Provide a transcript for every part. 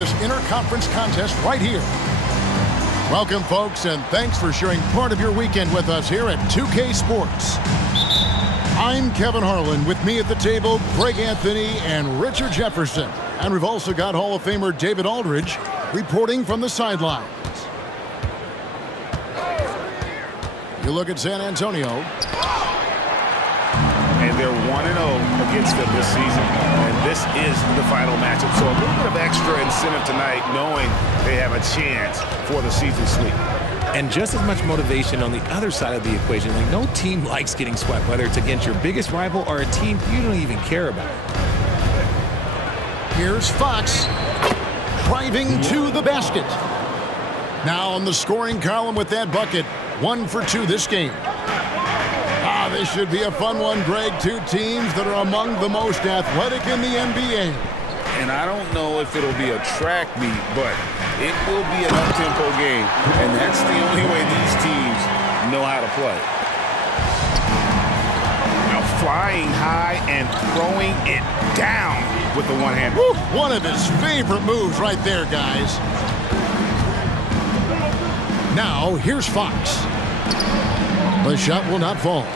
This interconference contest right here. Welcome, folks, and thanks for sharing part of your weekend with us here at 2K Sports. I'm Kevin Harlan. With me at the table, Greg Anthony and Richard Jefferson. And we've also got Hall of Famer David Aldridge reporting from the sidelines. You look at San Antonio. And they're 1-0 against them this season. And this is the final matchup. So a little bit of extra incentive tonight, knowing they have a chance for the season sweep. And just as much motivation on the other side of the equation. Like, no team likes getting swept, whether it's against your biggest rival or a team you don't even care about. Here's Fox driving to the basket. Now on the scoring column with that bucket. 1 for 2 this game. This should be a fun one, Greg. Two teams that are among the most athletic in the NBA. And I don't know if it'll be a track meet, but it will be an up-tempo game. And that's the only way these teams know how to play. Now flying high and throwing it down with the one-hand. One of his favorite moves right there, guys. Now, here's Fox. The shot will not fall.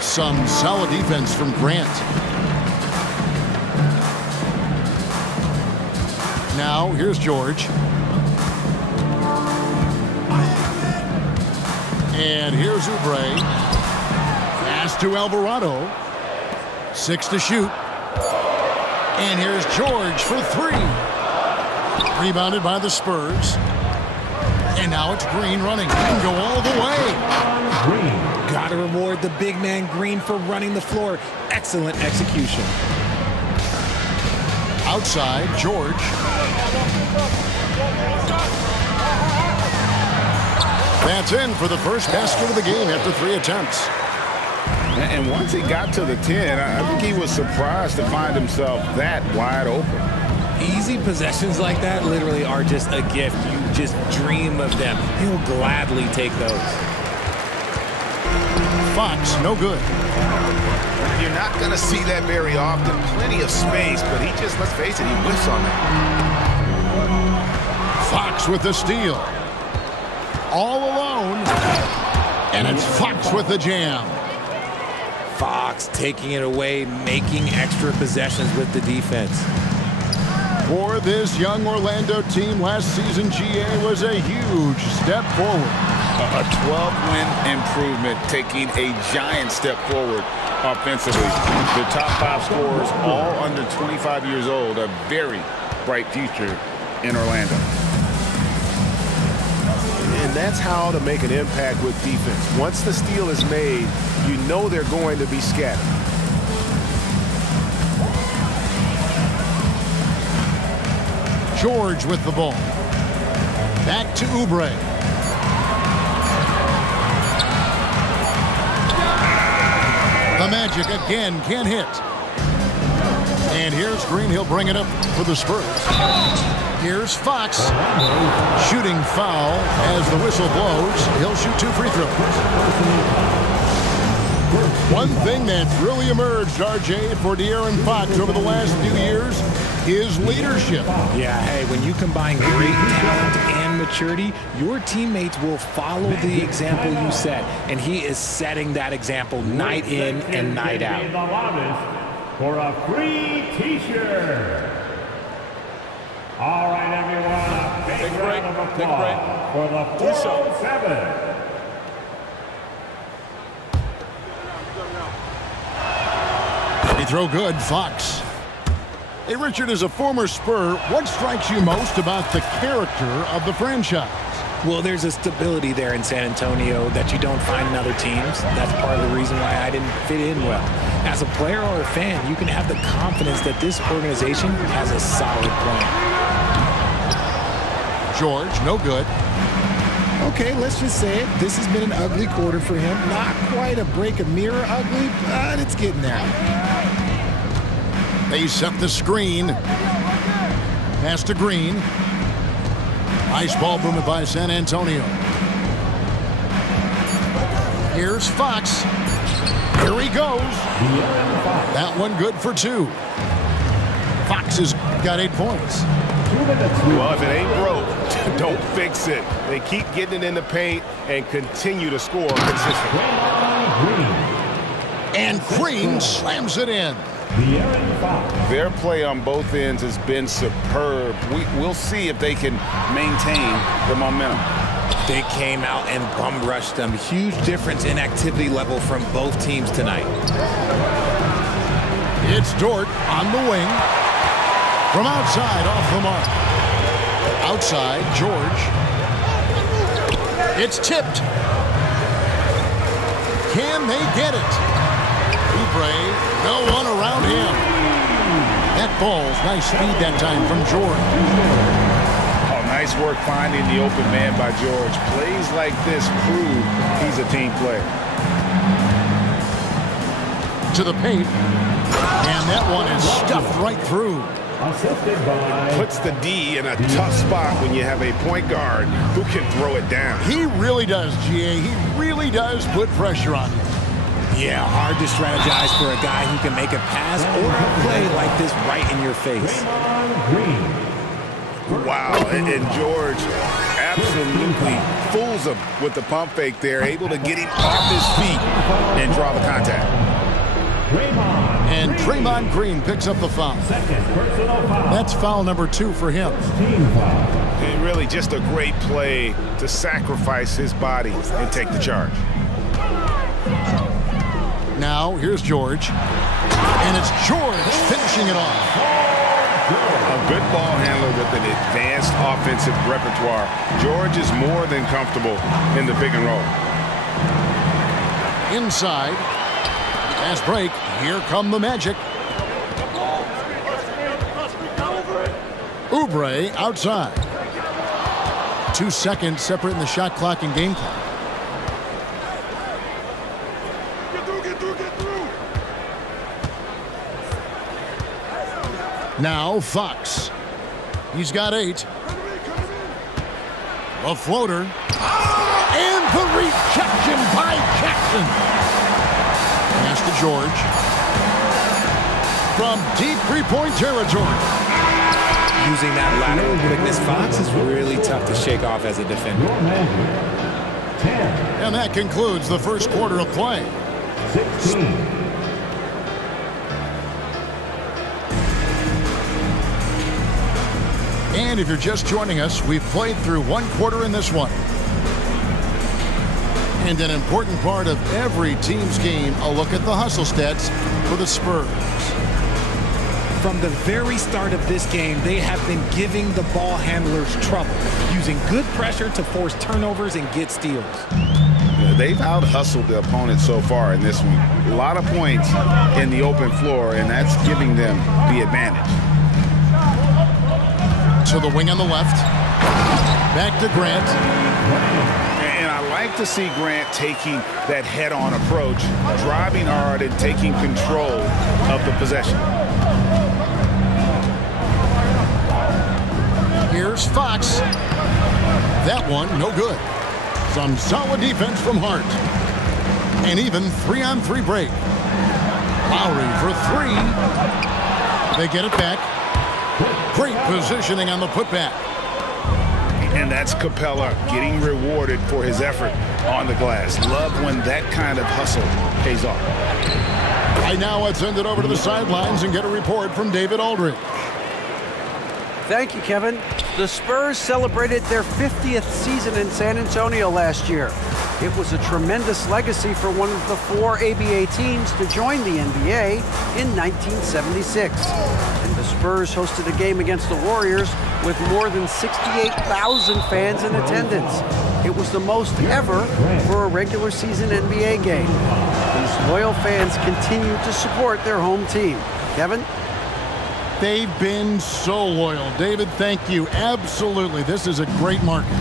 Some solid defense from Grant. Now, here's George. And here's Oubre. Pass to Alvarado. 6 to shoot. And here's George for 3. Rebounded by the Spurs. And now it's Green running. Can go all the way. Green. Got to reward the big man Green for running the floor. Excellent execution. Outside, George. That's in for the first basket of the game after 3 attempts. And once he got to the 10, I think he was surprised to find himself that wide open. Easy possessions like that literally are just a gift. You just dream of them. He'll gladly take those. Fox, no good. You're not going to see that very often. Plenty of space, but he just, let's face it, he whiffs on that. Fox with the steal. All alone. And it's Fox with the jam. Fox taking it away, making extra possessions with the defense. For this young Orlando team, last season GA was a huge step forward. A 12-win improvement, taking a giant step forward offensively. The top 5 scorers, all under 25 years old, a very bright future in Orlando. And that's how to make an impact with defense. Once the steal is made, you know they're going to be scattered. George with the ball. Back to Oubre. The Magic again can't hit. And here's Green. He'll bring it up for the Spurs. Here's Fox. Shooting foul as the whistle blows. He'll shoot 2 free throws. One thing that's really emerged, RJ, for De'Aaron Fox over the last few years is leadership. Yeah, hey, when you combine great talent and maturity, your teammates will follow the example you set. And he is setting that example night in and night out. For a free T-shirt. All right, everyone, a big round of applause for the 407. They throw good, Fox. Hey, Richard, as a former Spur, what strikes you most about the character of the franchise? Well, there's a stability there in San Antonio that you don't find in other teams. That's part of the reason why I didn't fit in well. As a player or a fan, you can have the confidence that this organization has a solid plan. George, no good. Okay, let's just say it. This has been an ugly quarter for him. Not quite a break a mirror ugly, but it's getting there. They set the screen. Pass to Green. Nice ball movement by San Antonio. Here's Fox. Here he goes. That one good for 2. Fox has got 8 points. Well, if it ain't broke, don't fix it. They keep getting it in the paint and continue to score consistently. And Green slams it in. Their play on both ends has been superb. We'll see if they can maintain the momentum. They came out and bum rushed them. Huge difference in activity level from both teams tonight. It's Dort on the wing. From outside, off the mark. Outside, George. It's tipped. Can they get it? Oubre, no one around him. That ball's nice speed that time from George. Oh, nice work finding the open man by George. Plays like this prove he's a team player. To the paint. And that one is stuffed right through. Puts the D in a tough spot when you have a point guard who can throw it down. He really does, GA. He really does put pressure on him. Yeah, hard to strategize for a guy who can make a pass or a play like this right in your face. Wow, and George absolutely fools him with the pump fake there, able to get him off his feet and draw the contact. And Draymond Green picks up the foul. That's foul number 2 for him. And really just a great play to sacrifice his body and take the charge. Now, here's George. And it's George finishing it off. A good ball handler with an advanced offensive repertoire. George is more than comfortable in the pick and roll. Inside. Fast break. Here come the Magic. Oubre outside. 2 seconds separating the shot clock and game clock. Now Fox. He's got 8. A floater. And the rejection by Jackson. Pass to George. From deep three-point territory. Using that lateral quickness, Fox is really tough to shake off as a defender. And that concludes the first quarter of play. 16. And if you're just joining us, we've played through 1 quarter in this one. And an important part of every team's game, a look at the hustle stats for the Spurs. From the very start of this game, they have been giving the ball handlers trouble, using good pressure to force turnovers and get steals. They've out-hustled the opponent so far in this one. A lot of points in the open floor, and that's giving them the advantage. To the wing on the left. Back to Grant. And I like to see Grant taking that head-on approach, driving hard and taking control of the possession. Here's Fox. That one, no good. Some solid defense from Hart. And even 3-on-3 break. Lowry for 3. They get it back. Great positioning on the putback. And that's Capella getting rewarded for his effort on the glass. Love when that kind of hustle pays off. Right now, let's send it over to the sidelines and get a report from David Aldridge. Thank you, Kevin. The Spurs celebrated their 50th season in San Antonio last year. It was a tremendous legacy for one of the 4 ABA teams to join the NBA in 1976. And the Spurs hosted a game against the Warriors with more than 68,000 fans in attendance. It was the most ever for a regular season NBA game. These loyal fans continue to support their home team. Kevin? They've been so loyal. David, thank you. Absolutely. This is a great market.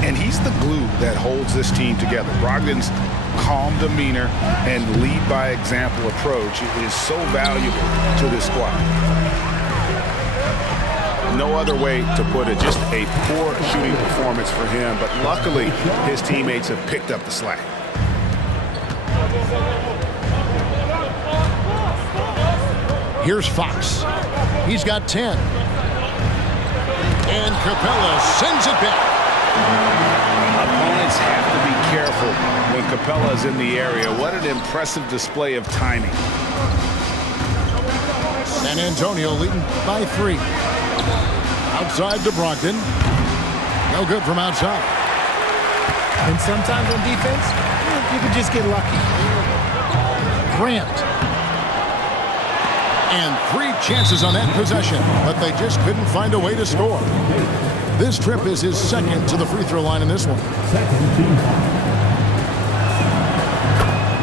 And he's the glue that holds this team together. Brogdon's calm demeanor and lead by example approach is so valuable to this squad. No other way to put it. Just a poor shooting performance for him, but luckily his teammates have picked up the slack. Here's Fox. He's got 10. And Capella sends it back. Opponents have to be careful when Capella's in the area. What an impressive display of timing. San Antonio leading by 3. Outside to Brogdon. No good from outside. And sometimes on defense, you can just get lucky. Grant. And 3 chances on that possession, but they just couldn't find a way to score. This trip is his second to the free throw line in this one.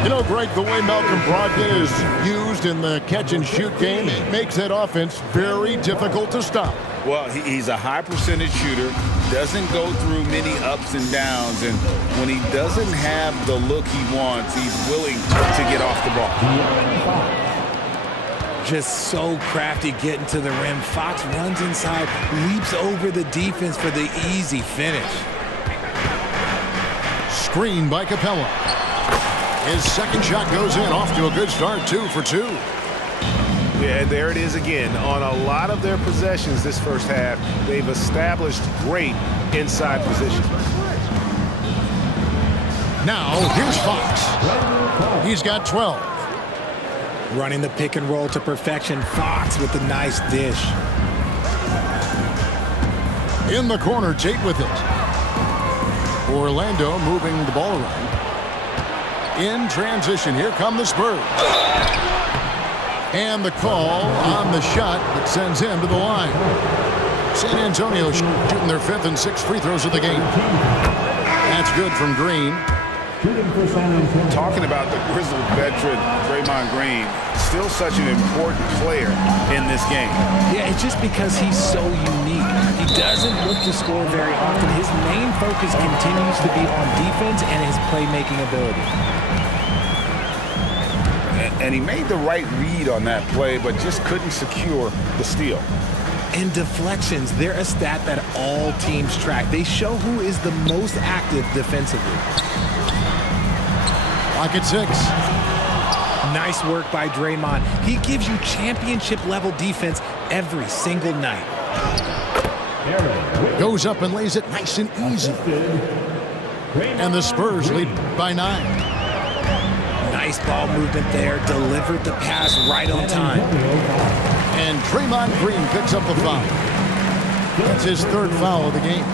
You know, Greg, the way Malcolm Brogdon is used in the catch-and-shoot game, it makes that offense very difficult to stop. Well, he's a high percentage shooter, doesn't go through many ups and downs, and when he doesn't have the look he wants, he's willing to get off the ball. Just so crafty getting to the rim. Fox runs inside, leaps over the defense for the easy finish. Screen by Capella. His second shot goes in, off to a good start, 2 for 2. Yeah, there it is again. On a lot of their possessions this first half, they've established great inside position. Now, here's Fox. He's got 12. Running the pick and roll to perfection. Fox with a nice dish. In the corner, Tate with it. Orlando moving the ball around. In transition, here come the Spurs. And the call on the shot that sends him to the line. San Antonio shooting their 5th and 6th free throws of the game. That's good from Green. Talking about the grizzled veteran, Draymond Green, still such an important player in this game. Yeah, it's just because he's so unique. He doesn't look to score very often. His main focus continues to be on defense and his playmaking ability. And he made the right read on that play, but just couldn't secure the steal. And deflections, they're a stat that all teams track. They show who is the most active defensively. Pocket 6. Nice work by Draymond. He gives you championship-level defense every single night. Goes up and lays it nice and easy. And the Spurs lead by 9. Nice ball movement there. Delivered the pass right on time. And Draymond Green picks up the foul. That's his 3rd foul of the game.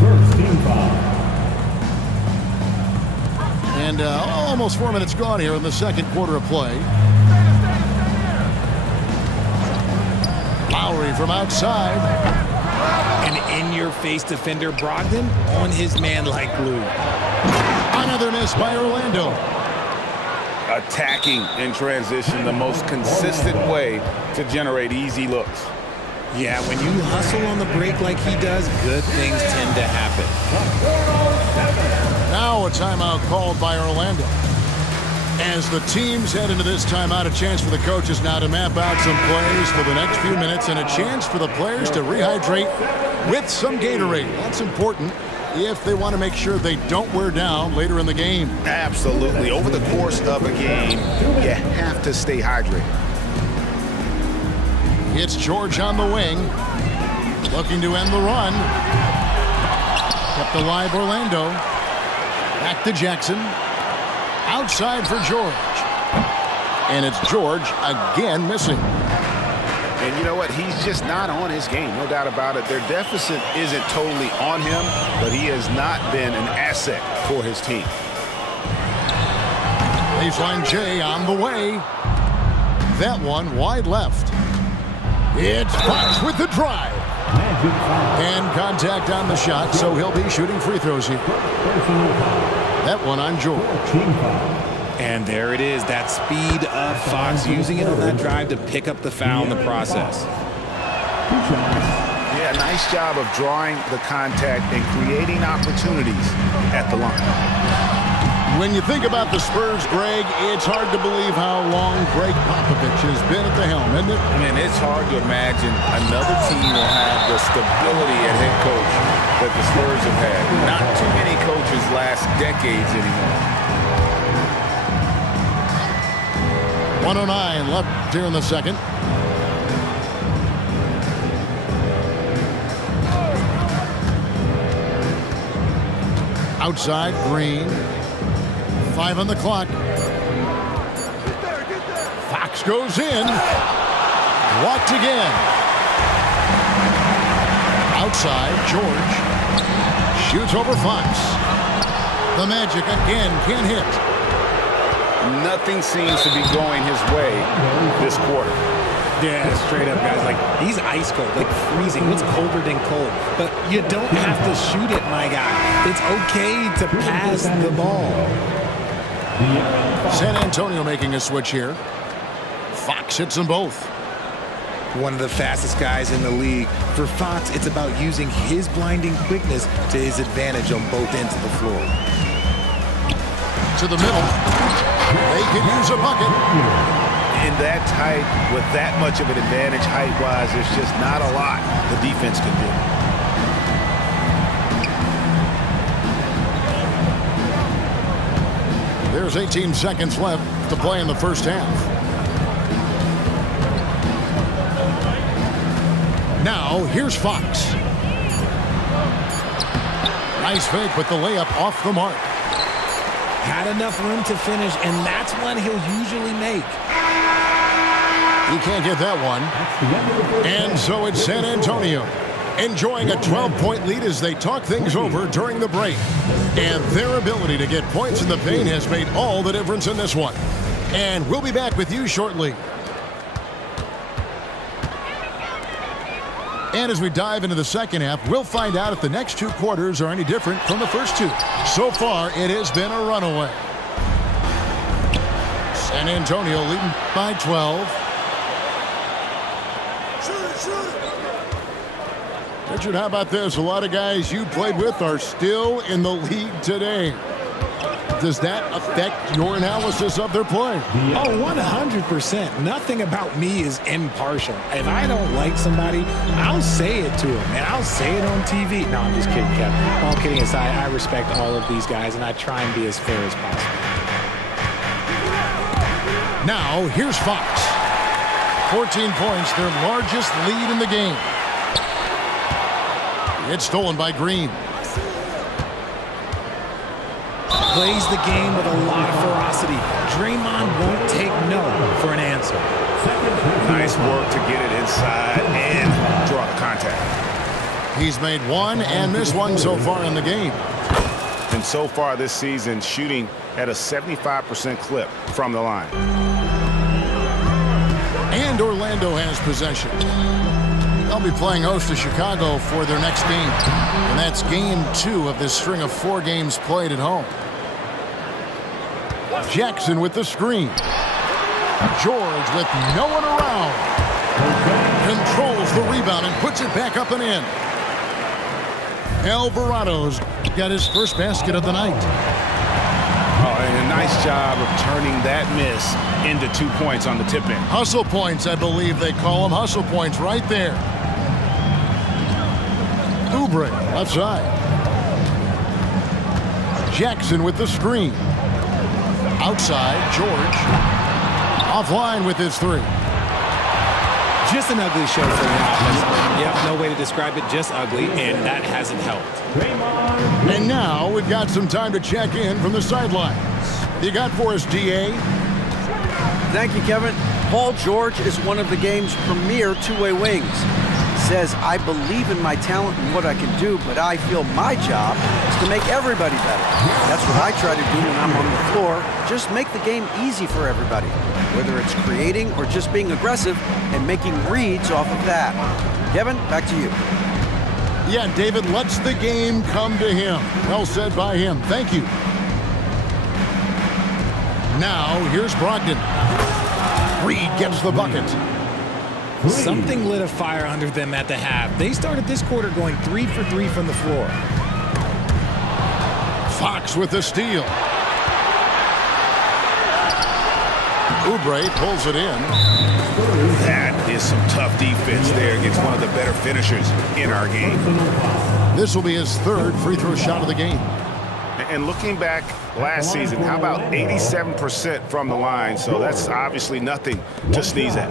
First team foul. And almost 4 minutes gone here in the second quarter of play. Lowry from outside. An in-your-face defender, Brogdon, on his man like glue. Another miss by Orlando. Attacking in transition, the most consistent way to generate easy looks. Yeah, when you hustle on the break like he does, good things tend to happen. Now a timeout called by Orlando. As the teams head into this timeout, a chance for the coaches now to map out some plays for the next few minutes and a chance for the players to rehydrate with some Gatorade. That's important if they want to make sure they don't wear down later in the game. Absolutely. Over the course of a game, you have to stay hydrated. It's George on the wing, looking to end the run. Kept alive Orlando. Back to Jackson. Outside for George. And it's George again missing. And you know what? He's just not on his game, no doubt about it. Their deficit isn't totally on him, but he has not been an asset for his team. Baseline J on the way. That one wide left. It's Fox with the drive. And contact on the shot, so he'll be shooting free throws here. That one on George. And there it is, that speed of Fox, using it on that drive to pick up the foul in the process. Yeah, nice job of drawing the contact and creating opportunities at the line. When you think about the Spurs, Greg, it's hard to believe how long Greg Popovich has been at the helm, isn't it? I mean, it's hard to imagine another team will have the stability at head coach that the Spurs have had. Not too many coaches last decades anymore. 1:09 left here in the second. Outside, Green. 5 on the clock. Fox goes in. Blocked again. Outside, George. Shoots over Fox. The Magic again can't hit. Nothing seems to be going his way this quarter. Yeah, straight up, guys. Like, he's ice cold, like freezing. What's colder than cold? But you don't have to shoot it, my guy. It's okay to pass the ball. San Antonio making a switch here. Fox hits them both. One of the fastest guys in the league. For Fox, it's about using his blinding quickness to his advantage on both ends of the floor. To the middle. They can use a bucket. In that tight, with that much of an advantage height-wise, there's just not a lot the defense can do. There's 18 seconds left to play in the first half. Now, here's Fox. Nice fake, but the layup off the mark. Had enough room to finish, and that's one he'll usually make. He can't get that one. And so it's San Antonio, enjoying a 12-point lead as they talk things over during the break. And their ability to get points in the paint has made all the difference in this one. And we'll be back with you shortly. And as we dive into the second half, we'll find out if the next 2 quarters are any different from the first 2. So far, it has been a runaway. San Antonio leading by 12. Richard, how about this? A lot of guys you played with are still in the league today. Does that affect your analysis of their play? Oh, 100%. Nothing about me is impartial. If I don't like somebody, I'll say it to them, and I'll say it on TV. No, I'm just kidding, Kevin. All kidding aside, I respect all of these guys, and I try and be as fair as possible. Now, here's Fox. 14 points, their largest lead in the game. It's stolen by Green. Plays the game with a lot of ferocity. Draymond won't take no for an answer. Nice work to get it inside and draw the contact. He's made one and missed one so far in the game. And so far this season, shooting at a 75% clip from the line. And Orlando has possession. They'll be playing host to Chicago for their next game. And that's game 2 of this string of 4 games played at home. Jackson with the screen. George with no one around. Controls the rebound and puts it back up and in. Alvarado's got his first basket of the night. Oh, and a nice job of turning that miss into 2 points on the tip-in. Hustle points, I believe they call them. Hustle points right there. Oubre, left side. Jackson with the screen. Outside, George. Offline with his 3. Just an ugly show for the offense. Yep, no way to describe it, just ugly, and that hasn't helped. And now we've got some time to check in from the sidelines. You got for us, DA? Thank you, Kevin. Paul George is one of the game's premier two-way wings. Says, I believe in my talent and what I can do, but I feel my job is to make everybody better. That's what I try to do when I'm on the floor. Just make the game easy for everybody, whether it's creating or just being aggressive and making reads off of that. Kevin, back to you. Yeah, David lets the game come to him. Well said by him. Thank you. Now, here's Brogdon. Reed gets the bucket. Something lit a fire under them at the half. They started this quarter going 3 for 3 from the floor. Fox with the steal. Oubre pulls it in. That is some tough defense there against one of the better finishers in our game. This will be his 3rd free throw shot of the game. And looking back last season, how about 87% from the line? So that's obviously nothing to sneeze at.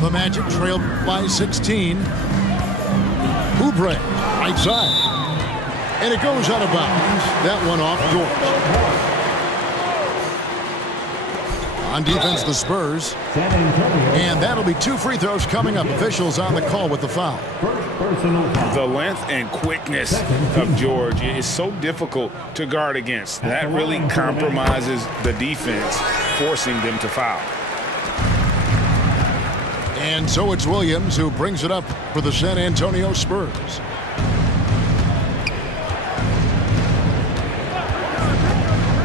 The Magic trailed by 16. Oubre, right side. And it goes out of bounds. That one off George. On defense, the Spurs. And that'll be 2 free throws coming up. Officials on the call with the foul. The length and quickness of George is so difficult to guard against. That really compromises the defense, forcing them to foul. And so it's Williams who brings it up for the San Antonio Spurs.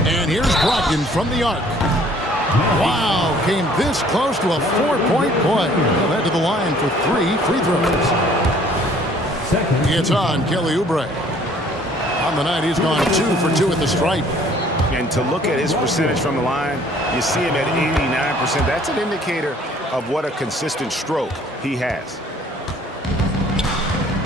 And here's Brogdon from the arc. Wow, came this close to a 4-point play. Well, head to the line for 3 free throws. It's on Kelly Oubre. On the night, he's gone 2 for 2 at the stripe. And to look at his percentage from the line, you see him at 89%. That's an indicator of what a consistent stroke he has.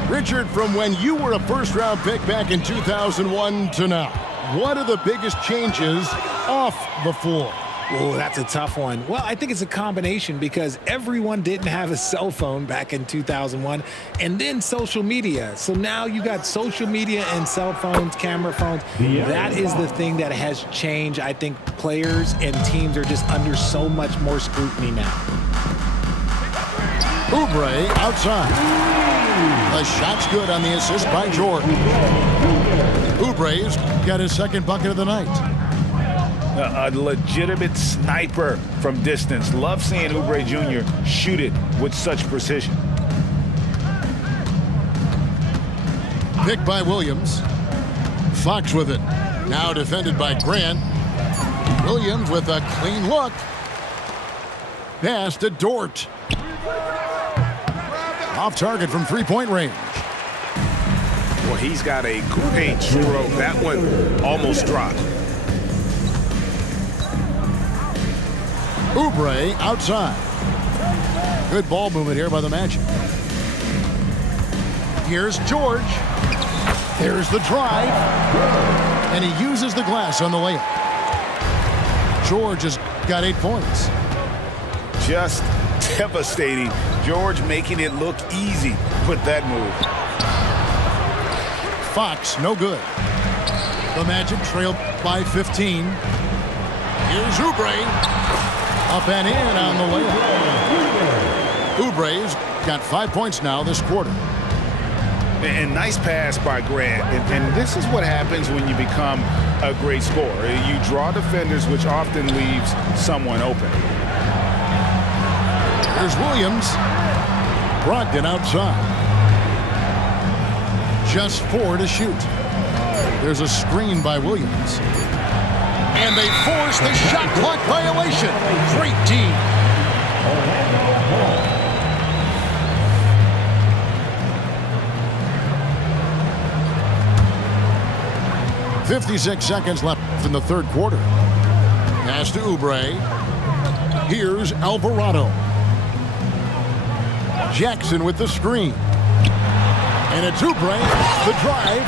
Richard, from when you were a first-round pick back in 2001 to now, what are the biggest changes off the floor? Oh, that's a tough one. Well, I think it's a combination because everyone didn't have a cell phone back in 2001 and then social media. So now you got social media and cell phones, camera phones. That is the thing that has changed. I think players and teams are just under so much more scrutiny now. Oubre outside. The shot's good on the assist by George. Oubre's got his second bucket of the night. A legitimate sniper from distance. Love seeing Oubre Jr. shoot it with such precision. Picked by Williams. Fox with it. Now defended by Grant. Williams with a clean look. Pass to Dort. Off target from 3-point range. Well, he's got a great stroke. That one almost dropped. Oubre outside. Good ball movement here by the Magic. Here's George. There's the drive. And he uses the glass on the layup. George has got 8 points. Just devastating. George making it look easy with that move. Fox, no good. The Magic trail by 15. Here's Oubre. Up and in on the layup. Oubre's got 5 points now this quarter. And nice pass by Grant. And this is what happens when you become a great scorer. You draw defenders, which often leaves someone open. There's Williams. Brogdon outside. Just 4 to shoot. There's a screen by Williams. And they force the shot clock violation. Great team. 56 seconds left in the third quarter. Pass to Oubre. Here's Alvarado. Jackson with the screen. And it's Oubre. The drive.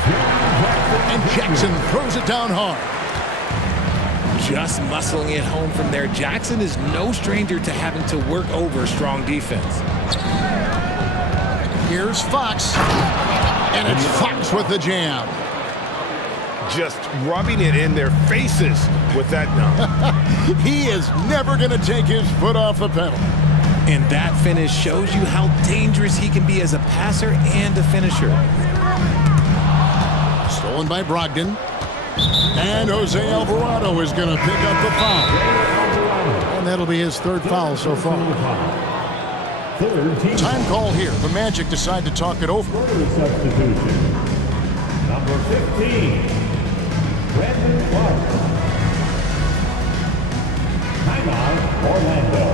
And Jackson throws it down hard. Just muscling it home from there. Jackson is no stranger to having to work over strong defense. Here's Fox. And it's Fox with the jam. Just rubbing it in their faces with that dunk. He is never going to take his foot off the pedal. And that finish shows you how dangerous he can be as a passer and a finisher. Stolen by Brogdon. And Jose Alvarado is going to pick up the foul. And that'll be his third foul so far. Time call here. The Magic decide to talk it over. Substitution. Number 15, Brandon Clark. Timeout, Orlando.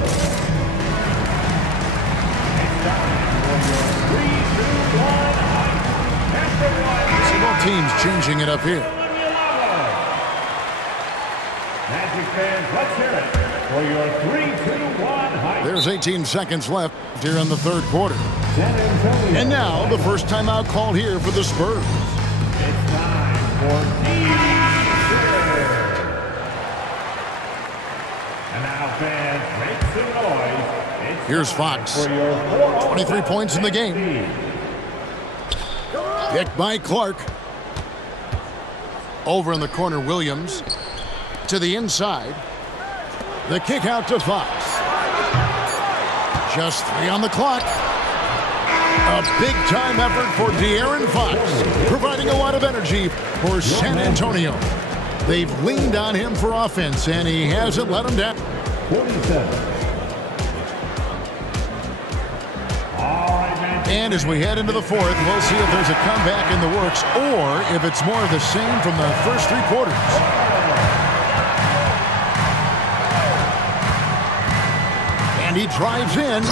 So both teams changing it up here. Magic fans, let's hear it for your 3-2-1 hike. There's 18 seconds left here in the third quarter. San Antonio. And now the first timeout called here for the Spurs. It's time for and now fans, make some noise. It's Here's Fox. for your 23 points in the game. Picked by Clark. Over in the corner, Williams to the inside. The kick out to Fox. Just 3 on the clock. A big-time effort for De'Aaron Fox, providing a lot of energy for San Antonio. They've leaned on him for offense, and he hasn't let them down. 47. And as we head into the fourth, we'll see if there's a comeback in the works or if it's more of the same from the first 3 quarters. And he drives in,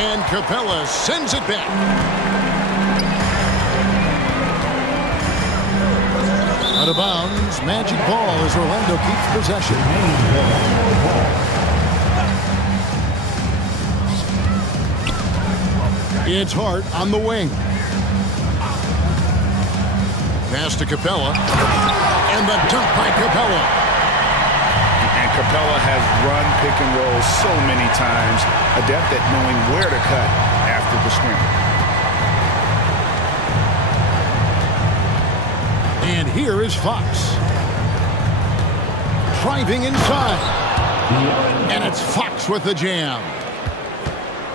and Capella sends it back. Out of bounds, magic ball as Orlando keeps possession. It's Hart on the wing. Pass to Capella. And the dunk by Capella. And Capella has run pick and roll so many times, adept at knowing where to cut after the screen. And here is Fox. Driving inside. And it's Fox with the jam.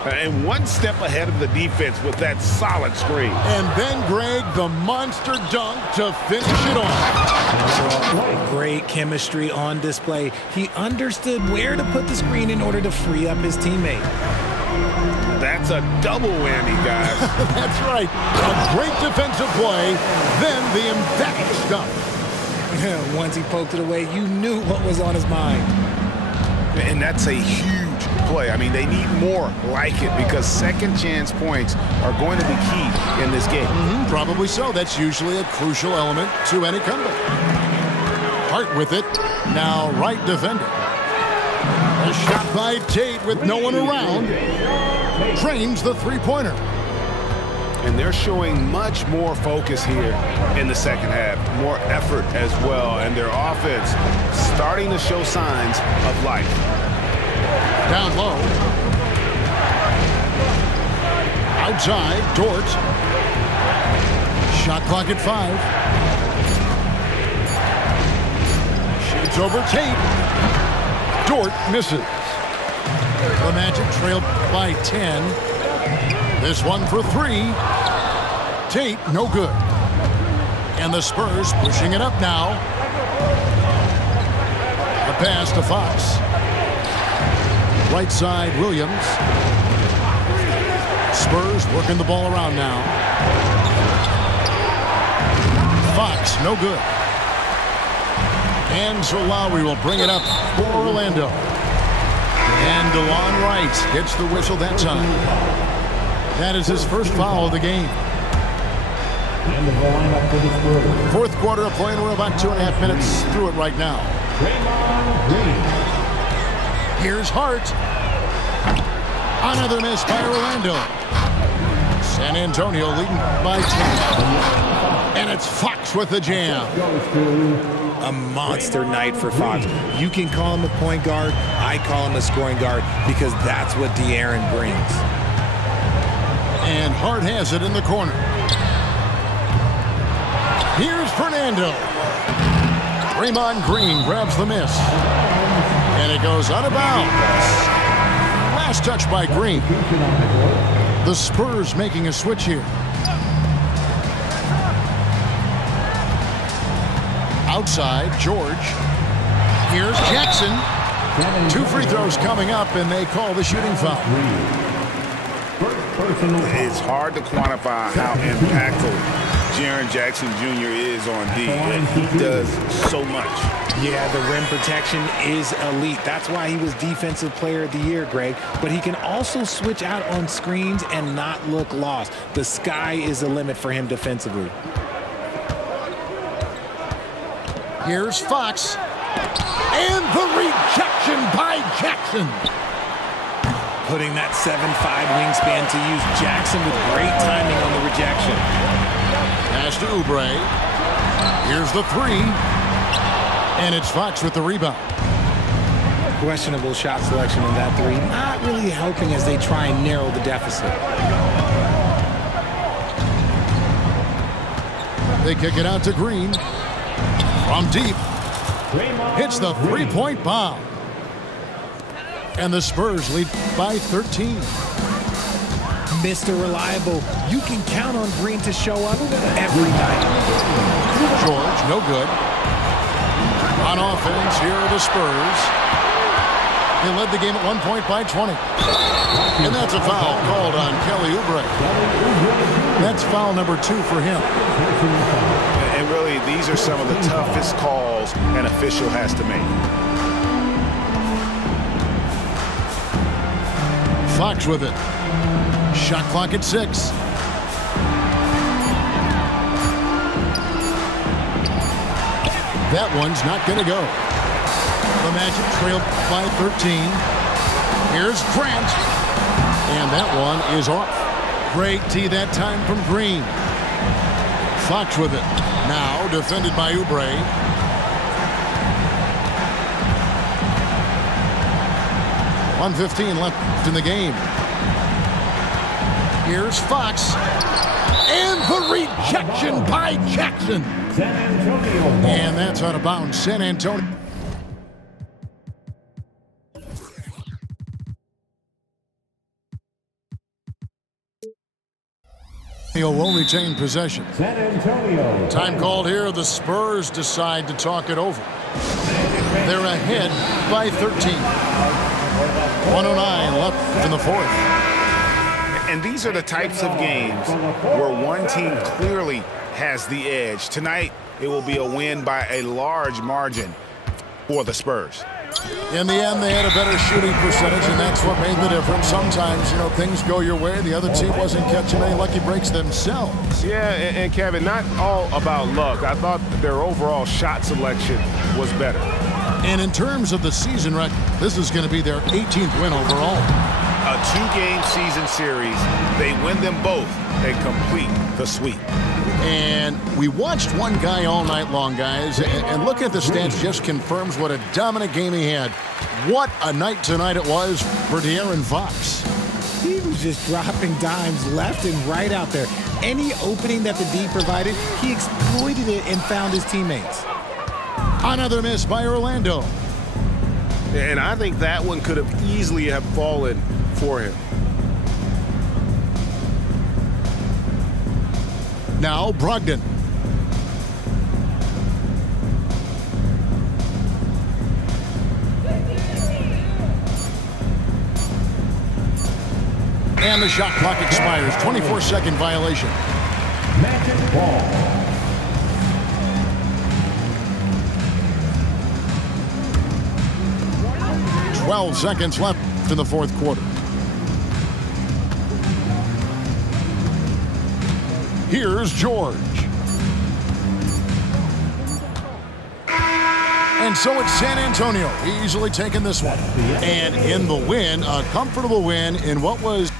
And one step ahead of the defense with that solid screen. And then, Greg, the monster dunk to finish it off. Great chemistry on display. He understood where to put the screen in order to free up his teammate. That's a double whammy, guys. That's right. A great defensive play, then the emphatic stuff. Once he poked it away, you knew what was on his mind. And that's a huge play. I mean, they need more like it because second chance points are going to be key in this game. Probably so. That's usually a crucial element to any comeback. Hart with it. Now right defender. A shot by Tate with no one around. Drains the three-pointer. And they're showing much more focus here in the second half. More effort as well. And their offense starting to show signs of life. Down low. Outside, Dort. Shot clock at 5. Shoots over Tate. Dort misses. The Magic trailed by 10. This one for 3. Tate, no good. And the Spurs pushing it up now. A pass to Fox. Right side, Williams. Spurs working the ball around now. Fox, no good. And so Lowry will bring it up for Orlando. And DeLon Wright gets the whistle that time. That is his first foul of the game. Fourth quarter of play, and we're about 2.5 minutes through it right now. Here's Hart. Another miss by Orlando. San Antonio leading by 10. And it's Fox with the jam. A monster night for Fox. You can call him a point guard. I call him a scoring guard because that's what De'Aaron brings. And Hart has it in the corner. Here's Fernando. Draymond Green grabs the miss. And it goes out of bounds. Last touch by Green. The Spurs making a switch here. Outside, George. Here's Jackson. 2 free throws coming up, and they call the shooting foul. It's hard to quantify how impactful Jaren Jackson Jr. is on D. He does so much. Yeah, the rim protection is elite. That's why he was Defensive Player of the Year, Greg. But he can also switch out on screens and not look lost. The sky is the limit for him defensively. Here's Fox. And the rejection by Jackson. Putting that 7'5" wingspan to use. Jackson with great timing on the rejection. Pass to Oubre. Here's the 3. And it's Fox with the rebound. Questionable shot selection in that 3. Not really helping as they try and narrow the deficit. They kick it out to Green. From deep. Hits the three-point bomb. And the Spurs lead by 13. Mr. Reliable, you can count on Green to show up every night. George, no good. On offense, here are the Spurs. They led the game at 1 point by 20. And that's a foul called on Kelly Oubre. That's foul number 2 for him. And really, these are some of the toughest calls an official has to make. Fox with it. Shot clock at 6. That one's not going to go. The Magic trail by 13. Here's Grant. And that one is off. Great tee that time from Green. Fox with it. Now defended by Oubre. .1:15 left in the game. Here's Fox. And the rejection by Jackson. And that's out of bounds. San Antonio. Will retain possession. San Antonio. Time called here. The Spurs decide to talk it over. They're ahead by 13. 1:09 left in the fourth. And these are the types of games where one team clearly has the edge. Tonight, it will be a win by a large margin for the Spurs. In the end, they had a better shooting percentage, and that's what made the difference. Sometimes, you know, things go your way. The other team wasn't catching any lucky breaks themselves. Yeah, and Kevin, not all about luck. I thought their overall shot selection was better. And in terms of the season record, this is going to be their 18th win overall. A 2-game season series. They win them both and complete the sweep. And we watched one guy all night long, guys, and look at the stats, just confirms what a dominant game he had. What a night tonight it was for De'Aaron Fox. He was just dropping dimes left and right out there. Any opening that the D provided, he exploited it and found his teammates. Another miss by Orlando. And I think that one could have easily have fallen for him. Now Brogdon. And the shot clock expires. 24-second violation. Magic ball. 12 seconds left in the fourth quarter. Here's George. And so it's San Antonio easily taking this one. And in the win, a comfortable win in what was